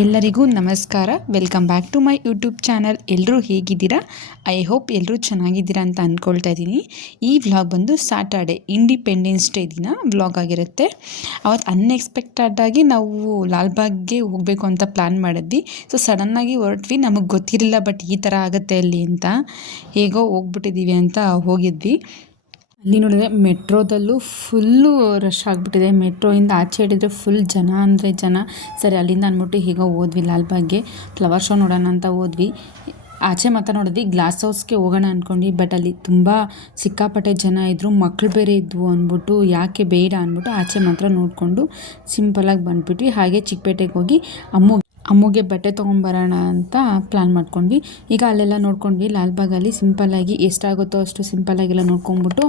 ಎಲ್ಲರಿಗೂ ನಮಸ್ಕಾರ. Welcome back to my YouTube channel. ಎಲ್ಲರೂ ಹೇಗಿದ್ದೀರಾ? ಐ ಹೋಪ್ ಎಲ್ಲರೂ ಚೆನ್ನಾಗಿದ್ದೀರಾ ಅಂತ ಅಂದ್ಕೊಳ್ತಾ ಇದ್ದೀನಿ. ಈ ವ್ಲಾಗ್ ಬಂದು ಸ್ಯಾಟರ್ಡೆ ಇಂಡಿಪೆಂಡೆನ್ಸ್ ಡೇ ದಿನ ವ್ಲಾಗ್ ಆಗಿರುತ್ತೆ. ಅವತ್ತು ಅನ್ಎಕ್ಸ್ಪೆಕ್ಟೆಡಾಗಿ ನಾವು ಲಾಲ್ಬಾಗ್ಗೆ ಹೋಗಬೇಕು ಅಂತ ಪ್ಲ್ಯಾನ್ ಮಾಡಿದ್ವಿ. ಸೊ ಸಡನ್ನಾಗಿ ಹೊರಟ್ವಿ. ನಮಗೆ ಗೊತ್ತಿರಲಿಲ್ಲ ಬಟ್ ಈ ಥರ ಆಗುತ್ತೆ ಅಲ್ಲಿ ಅಂತ. ಹೇಗೋ ಹೋಗ್ಬಿಟ್ಟಿದ್ದೀವಿ ಅಂತ ಹೋಗಿದ್ವಿ. ಅಲ್ಲಿ ನೋಡಿದ್ರೆ ಮೆಟ್ರೋದಲ್ಲೂ ಫುಲ್ಲು ರಶ್ ಆಗಿಬಿಟ್ಟಿದೆ. ಮೆಟ್ರೋಯಿಂದ ಆಚೆ ಹಿಡಿದ್ರೆ ಫುಲ್ ಜನ ಅಂದರೆ ಜನ. ಸರಿ ಅಲ್ಲಿಂದ ಅಂದ್ಬಿಟ್ಟು ಹೇಗೋ ಹೋದ್ವಿ ಲಾಲ್ಬಾಗ್ಗೆ. ಫ್ಲವರ್ ಶೋ ನೋಡೋಣ ಅಂತ ಹೋದ್ವಿ. ಆಚೆ ಮಾತ್ರ ನೋಡಿದ್ವಿ ಗ್ಲಾಸ್ ಹೌಸ್ಗೆ ಹೋಗೋಣ ಅಂದ್ಕೊಂಡ್ವಿ. ಬಟ್ ಅಲ್ಲಿ ತುಂಬ ಸಿಕ್ಕಾಪಟ್ಟೆ ಜನ ಇದ್ದರು, ಮಕ್ಕಳು ಬೇರೆ ಇದ್ವು ಅಂದ್ಬಿಟ್ಟು ಯಾಕೆ ಬೇಡ ಅಂದ್ಬಿಟ್ಟು ಆಚೆ ಮಾತ್ರ ನೋಡಿಕೊಂಡು ಸಿಂಪಲಾಗಿ ಬಂದುಬಿಟ್ವಿ. ಹಾಗೆ ಚಿಕ್ಕಪೇಟೆಗೆ ಹೋಗಿ ಅಮ್ಮಗೆ ಬಟ್ಟೆ ತೊಗೊಂಬರೋಣ ಅಂತ ಪ್ಲ್ಯಾನ್ ಮಾಡ್ಕೊಂಡ್ವಿ. ಈಗ ಅಲ್ಲೆಲ್ಲ ನೋಡ್ಕೊಂಡ್ವಿ. ಲಾಲ್ಬಾಗಲ್ಲಿ ಸಿಂಪಲ್ಲಾಗಿ ಎಷ್ಟಾಗುತ್ತೋ ಅಷ್ಟು ಸಿಂಪಲ್ಲಾಗೆಲ್ಲ ನೋಡ್ಕೊಂಬಿಟ್ಟು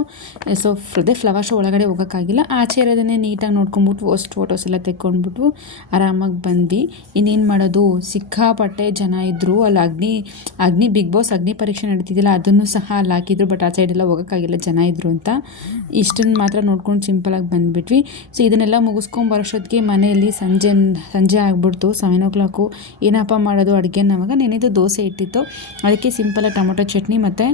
ಸೊ ಅದೇ ಫ್ಲವರ್ ಶೋ ಒಳಗಡೆ ಹೋಗೋಕ್ಕಾಗಿಲ್ಲ. ಆಚೆ ಇರೋದನ್ನೇ ನೀಟಾಗಿ ನೋಡ್ಕೊಂಬಿಟ್ಟು ಅಷ್ಟು ಫೋಟೋಸ್ ಎಲ್ಲ ತೆಕ್ಕೊಂಡ್ಬಿಟ್ಟು ಆರಾಮಾಗಿ ಬಂದ್ವಿ. ಇನ್ನೇನು ಮಾಡೋದು, ಸಿಕ್ಕಾಪಟ್ಟೆ ಜನ ಇದ್ದರು. ಅಲ್ಲಿ ಅಗ್ನಿ ಬಿಗ್ ಬಾಸ್ ಅಗ್ನಿ ಪರೀಕ್ಷೆ ನಡೀತಿದ್ದಿಲ್ಲ, ಅದನ್ನು ಸಹ ಅಲ್ಲಿ ಹಾಕಿದ್ರು. ಬಟ್ ಆ ಸೈಡೆಲ್ಲ ಹೋಗೋಕ್ಕಾಗಿಲ್ಲ, ಜನ ಇದ್ದರು ಅಂತ. ಇಷ್ಟನ್ನು ಮಾತ್ರ ನೋಡ್ಕೊಂಡು ಸಿಂಪಲಾಗಿ ಬಂದುಬಿಟ್ವಿ. ಸೊ ಇದನ್ನೆಲ್ಲ ಮುಗಿಸ್ಕೊಂಬರೋಷ್ಟೊತ್ತಿಗೆ ಮನೆಯಲ್ಲಿ ಸಂಜೆ ಆಗ್ಬಿಡ್ತು. 7 o'clock. ಏನಪ್ಪ ಮಾಡೋದು ಅಡುಗೆ ನಮಗೆ ನೆನೆದು ದೋಸೆ ಇಟ್ಟಿತ್ತು. ಅದಕ್ಕೆ ಸಿಂಪಲಾಗಿ ಟೊಮೊಟೊ ಚಟ್ನಿ ಮತ್ತು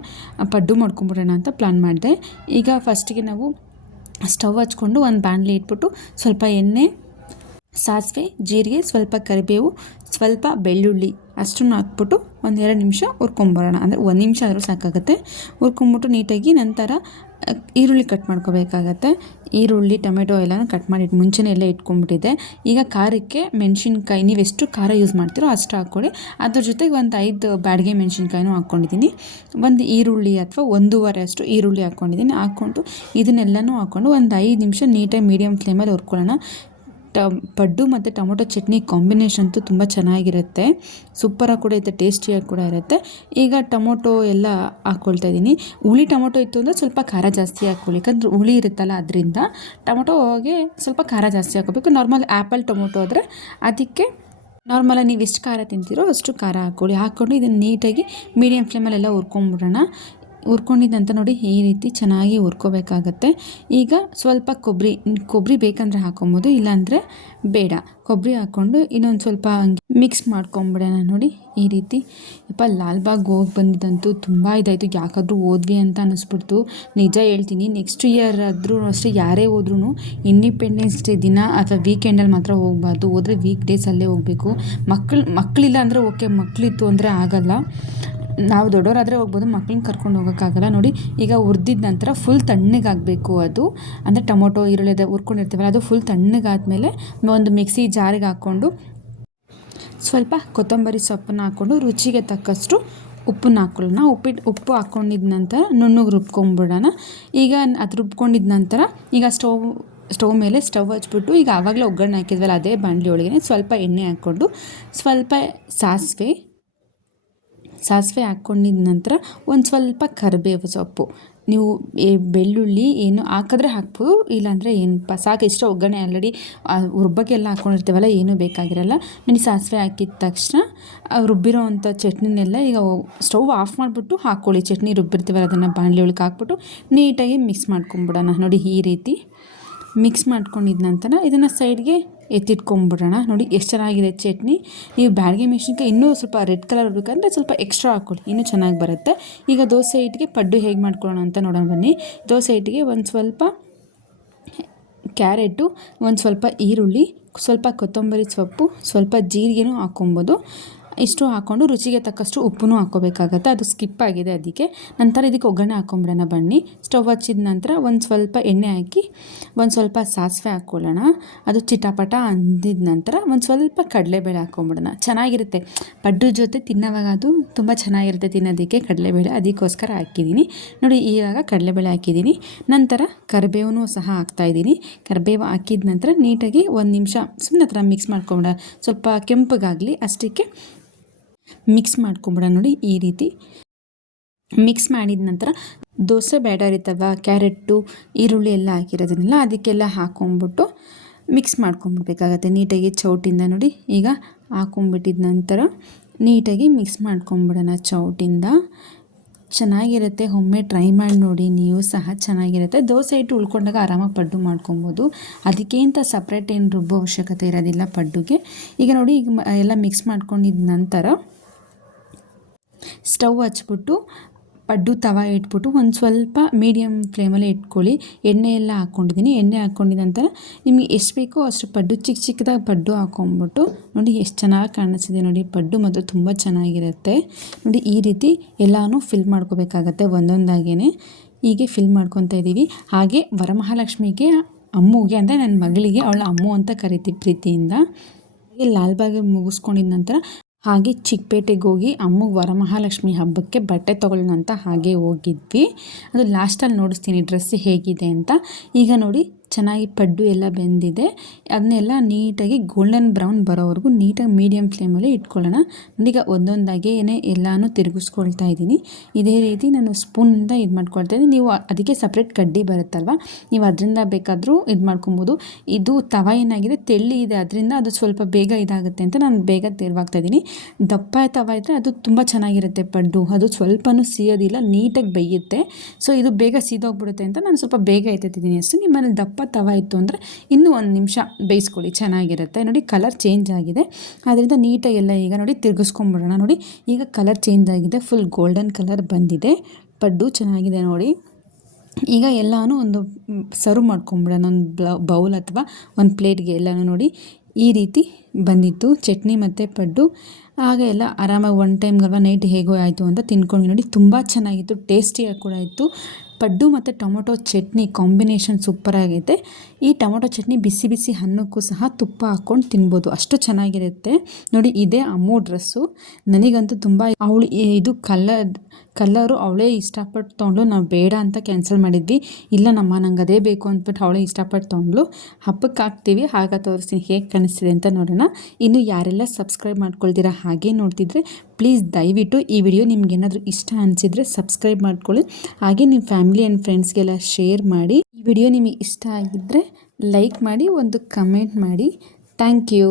ಪಡ್ಡು ಮಾಡ್ಕೊಂಬಿಡೋಣ ಅಂತ ಪ್ಲ್ಯಾನ್ ಮಾಡಿದೆ. ಈಗ ಫಸ್ಟಿಗೆ ನಾವು ಸ್ಟವ್ ಹಚ್ಕೊಂಡು ಒಂದು ಬಾಣಲೆ ಇಟ್ಬಿಟ್ಟು ಸ್ವಲ್ಪ ಎಣ್ಣೆ, ಸಾಸಿವೆ, ಜೀರಿಗೆ, ಸ್ವಲ್ಪ ಕರಿಬೇವು, ಸ್ವಲ್ಪ ಬೆಳ್ಳುಳ್ಳಿ ಅಷ್ಟನ್ನು ಹಾಕ್ಬಿಟ್ಟು 1-2 ನಿಮಿಷ ಹುರ್ಕೊಂಬರೋಣ. ಅಂದರೆ 1 ನಿಮಿಷ ಆದರೂ ಸಾಕಾಗುತ್ತೆ. ಹುರ್ಕೊಂಬಿಟ್ಟು ನೀಟಾಗಿ ನಂತರ ಈರುಳ್ಳಿ ಕಟ್ ಮಾಡ್ಕೋಬೇಕಾಗತ್ತೆ. ಈರುಳ್ಳಿ, ಟೊಮೆಟೊ ಎಲ್ಲನೂ ಕಟ್ ಮಾಡಿ ಮುಂಚೆನೇ ಎಲ್ಲ ಇಟ್ಕೊಂಡ್ಬಿಟ್ಟಿದೆ. ಈಗ ಖಾರಕ್ಕೆ ಮೆಣಸಿನ್ಕಾಯಿ, ನೀವು ಎಷ್ಟು ಖಾರ ಯೂಸ್ ಮಾಡ್ತೀರೋ ಅಷ್ಟು ಹಾಕ್ಕೊಳ್ಳಿ. ಅದ್ರ ಜೊತೆಗೆ ಒಂದು 5 ಬ್ಯಾಡಗೆ ಮೆಣಸಿನ್ಕಾಯಿನೂ ಹಾಕ್ಕೊಂಡಿದ್ದೀನಿ. ಒಂದು ಈರುಳ್ಳಿ ಅಥವಾ 1.5 ಅಷ್ಟು ಈರುಳ್ಳಿ ಹಾಕ್ಕೊಂಡಿದ್ದೀನಿ. ಹಾಕ್ಕೊಂಡು ಇದನ್ನೆಲ್ಲನೂ ಹಾಕ್ಕೊಂಡು ಒಂದು 5 ನಿಮಿಷ ನೀಟಾಗಿ ಮೀಡಿಯಮ್ ಫ್ಲೇಮಲ್ಲಿ ಹುರ್ಕೊಳ್ಳೋಣ. ಪಡ್ಡು ಮತ್ತು ಟೊಮೊಟೊ ಚಟ್ನಿ ಕಾಂಬಿನೇಷನ್ ಅಂತೂ ತುಂಬ ಚೆನ್ನಾಗಿರುತ್ತೆ. ಸೂಪರಾಗಿ ಕೂಡ ಇರುತ್ತೆ, ಟೇಸ್ಟಿಯಾಗಿ ಕೂಡ ಇರುತ್ತೆ. ಈಗ ಟೊಮೊಟೊ ಎಲ್ಲ ಹಾಕ್ಕೊಳ್ತಾ ಇದ್ದೀನಿ. ಹುಳಿ ಟೊಮೊಟೊ ಇತ್ತು ಅಂದರೆ ಸ್ವಲ್ಪ ಖಾರ ಜಾಸ್ತಿ ಹಾಕ್ಕೊಳ್ಳಿ, ಯಾಕಂದ್ರೆ ಹುಳಿ ಇರುತ್ತಲ್ಲ ಅದರಿಂದ ಟೊಮೊಟೊಗೆ ಸ್ವಲ್ಪ ಖಾರ ಜಾಸ್ತಿ ಹಾಕೋಬೇಕು. ನಾರ್ಮಲ್ ಆ್ಯಪಲ್ ಟೊಮೊಟೊ ಆದರೆ ಅದಕ್ಕೆ ನಾರ್ಮಲಾಗಿ ನೀವು ಎಷ್ಟು ಖಾರ ತಿಂತೀರೋ ಅಷ್ಟು ಖಾರ ಹಾಕ್ಕೊಳ್ಳಿ. ಹಾಕ್ಕೊಂಡು ಇದನ್ನು ನೀಟಾಗಿ ಮೀಡಿಯಮ್ ಫ್ಲೇಮಲ್ಲೆಲ್ಲ ಹುರ್ಕೊಂಬಿಡೋಣ. ಹುರ್ಕೊಂಡಿದ್ದಂತ ನೋಡಿ ಈ ರೀತಿ ಚೆನ್ನಾಗಿ ಹುರ್ಕೋಬೇಕಾಗತ್ತೆ. ಈಗ ಸ್ವಲ್ಪ ಕೊಬ್ಬರಿ ಬೇಕಂದರೆ ಹಾಕೊಬೋದು, ಇಲ್ಲಾಂದರೆ ಬೇಡ. ಕೊಬ್ಬರಿ ಹಾಕ್ಕೊಂಡು ಇನ್ನೊಂದು ಸ್ವಲ್ಪ ಮಿಕ್ಸ್ ಮಾಡ್ಕೊಂಬಿಡೋಣ. ನೋಡಿ ಈ ರೀತಿ. ಲಾಲ್ಬಾಗ್ ಹೋಗಿ ಬಂದಿದ್ದಂತೂ ತುಂಬ ಇದಾಯಿತು. ಯಾಕಾದರೂ ಹೋದ್ವಿ ಅಂತ ಅನ್ನಿಸ್ಬಿಡ್ತು. ನಿಜ ಹೇಳ್ತೀನಿ, ನೆಕ್ಸ್ಟ್ ಇಯರ್ ಆದರೂ ಅಷ್ಟೇ ಯಾರೇ ಹೋದ್ರೂ ಇಂಡಿಪೆಂಡೆನ್ಸ್ ಡೇ ದಿನ ಅಥವಾ ವೀಕೆಂಡಲ್ಲಿ ಮಾತ್ರ ಹೋಗಬಾರ್ದು. ಹೋದರೆ ವೀಕ್ ಡೇಸಲ್ಲೇ ಹೋಗಬೇಕು. ಮಕ್ಕಳಿಲ್ಲ ಅಂದರೆ ಓಕೆ, ಮಕ್ಕಳಿತ್ತು ಅಂದರೆ ಆಗಲ್ಲ. ನಾವು ದೊಡ್ಡವರಾದರೆ ಹೋಗ್ಬೋದು, ಮಕ್ಕಳನ್ನ ಕರ್ಕೊಂಡು ಹೋಗೋಕ್ಕಾಗಲ್ಲ. ನೋಡಿ ಈಗ ಹುರಿದಿದ ನಂತರ ಫುಲ್ ತಣ್ಣಗಾಗಬೇಕು ಅದು. ಅಂದರೆ ಟೊಮೊಟೊ, ಈರುಳ್ಳಿ ಅದು ಹುರ್ಕೊಂಡಿರ್ತೀವಲ್ಲ ಅದು ಫುಲ್ ತಣ್ಣಗಾದ್ಮೇಲೆ ಒಂದು ಮಿಕ್ಸಿ ಜಾರಿಗೆ ಹಾಕ್ಕೊಂಡು ಸ್ವಲ್ಪ ಕೊತ್ತಂಬರಿ ಸೊಪ್ಪನ್ನು ಹಾಕ್ಕೊಂಡು ರುಚಿಗೆ ತಕ್ಕಷ್ಟು ಉಪ್ಪನ್ನ ಹಾಕ್ಕೊಳ್ಳೋಣ. ಉಪ್ಪು ಹಾಕ್ಕೊಂಡಿದ ನಂತರ ನುಣ್ಣಗೆ ರುಬ್ಕೊಂಬಿಡೋಣ. ಈಗ ಅದು ರುಬ್ಕೊಂಡಿದ ನಂತರ ಈಗ ಸ್ಟವ್ ಮೇಲೆ ಸ್ಟವ್ ಹಚ್ಬಿಟ್ಟು ಈಗ ಆವಾಗಲೇ ಒಗ್ಗರಣೆ ಹಾಕಿದ್ವಲ್ಲ ಅದೇ ಬಾಣಲಿ ಒಳಗೆ ಸ್ವಲ್ಪ ಎಣ್ಣೆ ಹಾಕ್ಕೊಂಡು ಸ್ವಲ್ಪ ಸಾಸಿವೆ ಹಾಕ್ಕೊಂಡಿದ ನಂತರ ಒಂದು ಸ್ವಲ್ಪ ಕರಿಬೇವು ಸೊಪ್ಪು, ನೀವು ಬೆಳ್ಳುಳ್ಳಿ ಏನು ಹಾಕಿದ್ರೆ ಹಾಕ್ಬೋದು, ಇಲ್ಲಾಂದರೆ ಏನಪ್ಪ ಸಾಕು. ಇಷ್ಟ ಒಗ್ಗರಣೆ ಆಲ್ರೆಡಿ ರುಬ್ಬಕ್ಕೆಲ್ಲ ಹಾಕ್ಕೊಂಡಿರ್ತೀವಲ್ಲ, ಏನೂ ಬೇಕಾಗಿರಲ್ಲ. ನಾನು ಸಾಸಿವೆ ಹಾಕಿದ ತಕ್ಷಣ ರುಬ್ಬಿರೋ ಅಂಥ ಚಟ್ನಿನೆಲ್ಲ ಈಗ ಸ್ಟವ್ ಆಫ್ ಮಾಡಿಬಿಟ್ಟು ಹಾಕ್ಕೊಳ್ಳಿ. ಚಟ್ನಿ ರುಬ್ಬಿರ್ತೀವಲ್ಲ ಅದನ್ನು ಬಾಣಲೆ ಒಳಗೆ ಹಾಕ್ಬಿಟ್ಟು ನೀಟಾಗಿ ಮಿಕ್ಸ್ ಮಾಡ್ಕೊಂಬಿಡೋಣ. ನೋಡಿ ಈ ರೀತಿ ಮಿಕ್ಸ್ ಮಾಡ್ಕೊಂಡಿದ ನಂತರ ಇದನ್ನು ಸೈಡ್ಗೆ ಎತ್ತಿಟ್ಕೊಂಬಿಡೋಣ. ನೋಡಿ ಎಷ್ಟು ಚೆನ್ನಾಗಿದೆ ಚಟ್ನಿ. ನೀವು ಬ್ಯಾಡಗೆ ಮೆಣಸಿನ್ಕಾಯಿ ಇನ್ನೂ ಸ್ವಲ್ಪ ರೆಡ್ ಕಲರ್ ಬೇಕಂದರೆ ಸ್ವಲ್ಪ ಎಕ್ಸ್ಟ್ರಾ ಹಾಕ್ಕೊಳ್ಳಿ, ಇನ್ನೂ ಚೆನ್ನಾಗಿ ಬರುತ್ತೆ. ಈಗ ದೋಸೆ ಹಿಟ್ಟಿಗೆ ಪಡ್ಡು ಹೇಗೆ ಮಾಡ್ಕೊಳ್ಳೋಣ ಅಂತ ನೋಡೋಣ ಬನ್ನಿ. ದೋಸೆ ಹಿಟ್ಟಿಗೆ ಒಂದು ಸ್ವಲ್ಪ ಕ್ಯಾರೆಟು, ಒಂದು ಸ್ವಲ್ಪ ಈರುಳ್ಳಿ, ಸ್ವಲ್ಪ ಕೊತ್ತಂಬರಿ ಸೊಪ್ಪು, ಸ್ವಲ್ಪ ಜೀರಿಗೆನೂ ಹಾಕ್ಕೊಬೋದು. ಇಷ್ಟು ಹಾಕ್ಕೊಂಡು ರುಚಿಗೆ ತಕ್ಕಷ್ಟು ಉಪ್ಪು ಹಾಕ್ಕೋಬೇಕಾಗತ್ತೆ. ಅದು ಸ್ಕಿಪ್ ಆಗಿದೆ, ಅದಕ್ಕೆ ನಂತರ ಇದಕ್ಕೆ ಒಗ್ಗರಣೆ ಹಾಕ್ಕೊಂಬಿಡೋಣ ಬನ್ನಿ. ಸ್ಟವ್ ಹಚ್ಚಿದ ನಂತರ ಒಂದು ಸ್ವಲ್ಪ ಎಣ್ಣೆ ಹಾಕಿ ಒಂದು ಸ್ವಲ್ಪ ಸಾಸಿವೆ ಹಾಕ್ಕೊಳ್ಳೋಣ. ಅದು ಚಿಟಪಟ ಅಂದಿದ ನಂತರ ಒಂದು ಸ್ವಲ್ಪ ಕಡಲೆಬೇಳೆ ಹಾಕ್ಕೊಂಬಿಡೋಣ. ಚೆನ್ನಾಗಿರುತ್ತೆ ಪಡ್ಡು ಜೊತೆ ತಿನ್ನೋವಾಗ, ಅದು ತುಂಬ ಚೆನ್ನಾಗಿರುತ್ತೆ ತಿನ್ನೋದಕ್ಕೆ. ಕಡಲೆಬೇಳೆ ಅದಕ್ಕೋಸ್ಕರ ಹಾಕಿದ್ದೀನಿ. ನೋಡಿ ಇವಾಗ ಕಡಲೆಬೇಳೆ ಹಾಕಿದ್ದೀನಿ. ನಂತರ ಕರಿಬೇವು ಸಹ ಹಾಕ್ತಾಯಿದ್ದೀನಿ. ಕರಿಬೇವು ಹಾಕಿದ ನಂತರ ನೀಟಾಗಿ 1 ನಿಮಿಷ ಸುಮ್ಮನೆ ಥರ ಮಿಕ್ಸ್ ಮಾಡ್ಕೊಂಬಿಡ, ಸ್ವಲ್ಪ ಕೆಂಪಗಾಗಲಿ ಅಷ್ಟಕ್ಕೆ ಮಿಕ್ಸ್ ಮಾಡ್ಕೊಂಬಿಡ. ನೋಡಿ ಈ ರೀತಿ ಮಿಕ್ಸ್ ಮಾಡಿದ ನಂತರ ದೋಸೆ ಬ್ಯಾಟರ್ ಇರ್ತವ, ಕ್ಯಾರೆಟು, ಈರುಳ್ಳಿ ಎಲ್ಲ ಹಾಕಿರೋದನ್ನೆಲ್ಲ ಅದಕ್ಕೆಲ್ಲ ಹಾಕ್ಕೊಂಬಿಟ್ಟು ಮಿಕ್ಸ್ ಮಾಡ್ಕೊಂಬಿಡ್ಬೇಕಾಗತ್ತೆ ನೀಟಾಗಿ ಚೌಟಿಂದ. ನೋಡಿ ಈಗ ಹಾಕ್ಕೊಂಬಿಟ್ಟಿದ ನಂತರ ನೀಟಾಗಿ ಮಿಕ್ಸ್ ಮಾಡ್ಕೊಂಬಿಡೋಣ ಚೌಟಿಂದ. ಚೆನ್ನಾಗಿರುತ್ತೆ. ಒಮ್ಮೆ ಟ್ರೈ ಮಾಡಿ ನೋಡಿ, ನೀವು ಸಹ ಚೆನ್ನಾಗಿರುತ್ತೆ. ದೋಸೆ ಹಿಟ್ಟು ಉಳ್ಕೊಂಡಾಗ ಆರಾಮಾಗಿ ಪಡ್ಡು ಮಾಡ್ಕೊಬೋದು. ಅದಕ್ಕೆ ಅಂತ ಸಪ್ರೇಟ್ ಏನು ರುಬ್ಬೋ ಅವಶ್ಯಕತೆ ಇರೋದಿಲ್ಲ ಪಡ್ಡುಗೆ. ಈಗ ನೋಡಿ, ಈಗ ಎಲ್ಲ ಮಿಕ್ಸ್ ಮಾಡ್ಕೊಂಡಿದ್ದ ನಂತರ ಸ್ಟವ್ ಹಚ್ಬಿಟ್ಟು ಪಡ್ಡು ತವ ಇಟ್ಬಿಟ್ಟು ಒಂದು ಸ್ವಲ್ಪ ಮೀಡಿಯಮ್ ಫ್ಲೇಮಲ್ಲೇ ಇಟ್ಕೊಳ್ಳಿ. ಎಣ್ಣೆ ಎಲ್ಲ ಹಾಕ್ಕೊಂಡಿದ್ದೀನಿ. ಎಣ್ಣೆ ಹಾಕ್ಕೊಂಡಿದ ನಂತರ ನಿಮಗೆ ಎಷ್ಟು ಬೇಕೋ ಅಷ್ಟು ಪಡ್ಡು ಚಿಕ್ಕ ಚಿಕ್ಕದಾಗಿ ಪಡ್ಡು ಹಾಕ್ಕೊಂಬಿಟ್ಟು ನೋಡಿ ಎಷ್ಟು ಚೆನ್ನಾಗಿ ಕಾಣಿಸ್ತಿದೆ ನೋಡಿ. ಪಡ್ಡು ಮತ್ತು ತುಂಬ ಚೆನ್ನಾಗಿರುತ್ತೆ ನೋಡಿ. ಈ ರೀತಿ ಎಲ್ಲನೂ ಫಿಲ್ ಮಾಡ್ಕೋಬೇಕಾಗತ್ತೆ ಒಂದೊಂದಾಗೇ. ಹೀಗೆ ಫಿಲ್ ಮಾಡ್ಕೊತಾ ಇದ್ದೀವಿ. ಹಾಗೆ ವರಮಹಾಲಕ್ಷ್ಮಿಗೆ, ಅಮ್ಮುಗೆ ಅಂದರೆ ನನ್ನ ಮಗಳಿಗೆ, ಅವಳ ಅಮ್ಮು ಅಂತ ಕರಿತೀವಿ ಪ್ರೀತಿಯಿಂದ. ಹಾಗೆ ಲಾಲ್ಬಾಗ್ ಮುಗಿಸ್ಕೊಂಡಿದ ನಂತರ ಹಾಗೆ ಚಿಕ್ಕಪೇಟೆಗೆ ಹೋಗಿ ಅಮ್ಮಗೆ ವರಮಹಾಲಕ್ಷ್ಮಿ ಹಬ್ಬಕ್ಕೆ ಬಟ್ಟೆ ತೊಗೊಳ್ಳೋಣ ಅಂತ ಹಾಗೆ ಹೋಗಿದ್ವಿ. ಅದು ಲಾಸ್ಟಲ್ಲಿ ನೋಡಿಸ್ತೀನಿ ಡ್ರೆಸ್ ಹೇಗಿದೆ ಅಂತ. ಈಗ ನೋಡಿ ಚೆನ್ನಾಗಿ ಪಡ್ಡು ಎಲ್ಲ ಬೆಂದಿದೆ. ಅದನ್ನೆಲ್ಲ ನೀಟಾಗಿ ಗೋಲ್ಡನ್ ಬ್ರೌನ್ ಬರೋವರೆಗೂ ನೀಟಾಗಿ ಮೀಡಿಯಮ್ ಫ್ಲೇಮಲ್ಲಿ ಇಟ್ಕೊಳ್ಳೋಣ. ಈಗ ಒಂದೊಂದಾಗಿ ಎಲ್ಲನೂ ತಿರುಗಿಸ್ಕೊಳ್ತಾ ಇದ್ದೀನಿ. ಇದೇ ರೀತಿ ನಾನು ಸ್ಪೂನಿಂದ ಇದು ಮಾಡ್ಕೊಳ್ತಾ ಇದ್ದೀನಿ. ನೀವು ಅದಕ್ಕೆ ಸಪ್ರೇಟ್ ಕಡ್ಡಿ ಬರುತ್ತಲ್ವ, ನೀವು ಅದರಿಂದ ಬೇಕಾದರೂ ಇದು ಮಾಡ್ಕೊಬೋದು. ಇದು ತವ ಏನಾಗಿದೆ ತೆಳ್ಳಿ ಇದೆ, ಅದರಿಂದ ಅದು ಸ್ವಲ್ಪ ಬೇಗ ಇದಾಗುತ್ತೆ ಅಂತ ನಾನು ಬೇಗ ತೆರವಾಗ್ತಾ ಇದ್ದೀನಿ. ದಪ್ಪ ತವ ಇದ್ದರೆ ಅದು ತುಂಬ ಚೆನ್ನಾಗಿರುತ್ತೆ ಪಡ್ಡು, ಅದು ಸ್ವಲ್ಪನೂ ಸಿಯೋದಿಲ್ಲ, ನೀಟಾಗಿ ಬೇಯುತ್ತೆ. ಸೊ ಇದು ಬೇಗ ಸೀದೋಗ್ಬಿಡುತ್ತೆ ಅಂತ ನಾನು ಸ್ವಲ್ಪ ಬೇಗ ಎತ್ತಿದ್ದೀನಿ ಅಷ್ಟೇ. ನಿಮ್ಮಲ್ಲಿ ದಪ್ಪ ತವ ಇತ್ತು ಅಂದರೆ ಇನ್ನೂ ಒಂದು ನಿಮಿಷ ಬೇಯಿಸ್ಕೊಳ್ಳಿ, ಚೆನ್ನಾಗಿರುತ್ತೆ. ನೋಡಿ ಕಲರ್ ಚೇಂಜ್ ಆಗಿದೆ, ಅದರಿಂದ ನೀಟಾಗಿ ಎಲ್ಲ ಈಗ ನೋಡಿ ತಿರುಗಿಸ್ಕೊಂಬಿಡೋಣ. ನೋಡಿ ಈಗ ಕಲರ್ ಚೇಂಜ್ ಆಗಿದೆ, ಫುಲ್ ಗೋಲ್ಡನ್ ಕಲರ್ ಬಂದಿದೆ. ಪಡ್ಡು ಚೆನ್ನಾಗಿದೆ ನೋಡಿ. ಈಗ ಎಲ್ಲನೂ ಒಂದು ಸರ್ವ್ ಮಾಡ್ಕೊಂಬಿಡೋಣ, ಒಂದು ಬೌಲ್ ಅಥವಾ ಒಂದು ಪ್ಲೇಟ್ಗೆ ಎಲ್ಲನೂ ನೋಡಿ ಈ ರೀತಿ ಬಂದಿತ್ತು ಚಟ್ನಿ ಮತ್ತು ಪಡ್ಡು. ಆಗ ಎಲ್ಲ ಆರಾಮಾಗಿ ಒನ್ ಟೈಮ್ಗಲ್ವ ನೈಟ್ ಹೇಗೋ ಆಯಿತು ಅಂತ ತಿನ್ಕೊಂಡು ನೋಡಿ. ತುಂಬ ಚೆನ್ನಾಗಿತ್ತು, ಟೇಸ್ಟಿಯಾಗಿ ಕೂಡ ಇತ್ತು. ಪಡ್ಡು ಮತ್ತು ಟೊಮೊಟೊ ಚಟ್ನಿ ಕಾಂಬಿನೇಷನ್ ಸೂಪರಾಗೈತೆ. ಈ ಟೊಮೊಟೊ ಚಟ್ನಿ ಬಿಸಿ ಬಿಸಿ ಅನ್ನಕ್ಕೂ ಸಹ ತುಪ್ಪ ಹಾಕ್ಕೊಂಡು ತಿನ್ಬೋದು, ಅಷ್ಟು ಚೆನ್ನಾಗಿರುತ್ತೆ ನೋಡಿ. ಇದೇ ಅಮ್ಮು ಡ್ರೆಸ್ಸು, ನನಗಂತೂ ತುಂಬ ಅವಳು ಇದು ಕಲ್ಲರು ಅವಳೇ ಇಷ್ಟಪಟ್ಟು ತೊಗೊಂಡು, ನಾವು ಬೇಡ ಅಂತ ಕ್ಯಾನ್ಸಲ್ ಮಾಡಿದ್ವಿ. ಇಲ್ಲ ನಮ್ಮ ನಂಗೆ ಅದೇ ಬೇಕು ಅಂದ್ಬಿಟ್ಟು ಅವಳೇ ಇಷ್ಟಪಟ್ಟು ತೊಗೊಂಡ್ಲು. ಹಬ್ಬಕ್ಕೆ ಹಾಕ್ತೀವಿ, ಆಗ ತೋರಿಸ್ತೀನಿ ಹೇಗೆ ಕಾಣಿಸ್ತಿದೆ ಅಂತ ನೋಡೋಣ. ಇನ್ನು ಯಾರೆಲ್ಲ ಸಬ್ಸ್ಕ್ರೈಬ್ ಮಾಡ್ಕೊಳ್ತೀರಾ ಹಾಗೆ ನೋಡ್ತಿದ್ರೆ ಪ್ಲೀಸ್ ದಯವಿಟ್ಟು ಈ ವಿಡಿಯೋ ನಿಮ್ಗೇನಾದರೂ ಇಷ್ಟ ಅನಿಸಿದರೆ ಸಬ್ಸ್ಕ್ರೈಬ್ ಮಾಡ್ಕೊಳ್ಳಿ. ಹಾಗೆ ನಿಮ್ಮ ಫ್ಯಾಮಿಲಿ ಆ್ಯಂಡ್ ಫ್ರೆಂಡ್ಸ್ಗೆಲ್ಲ ಶೇರ್ ಮಾಡಿ. ಈ ವಿಡಿಯೋ ನಿಮಗೆ ಇಷ್ಟ ಆಗಿದ್ದರೆ ಲೈಕ್ ಮಾಡಿ, ಒಂದು ಕಮೆಂಟ್ ಮಾಡಿ. Thank you.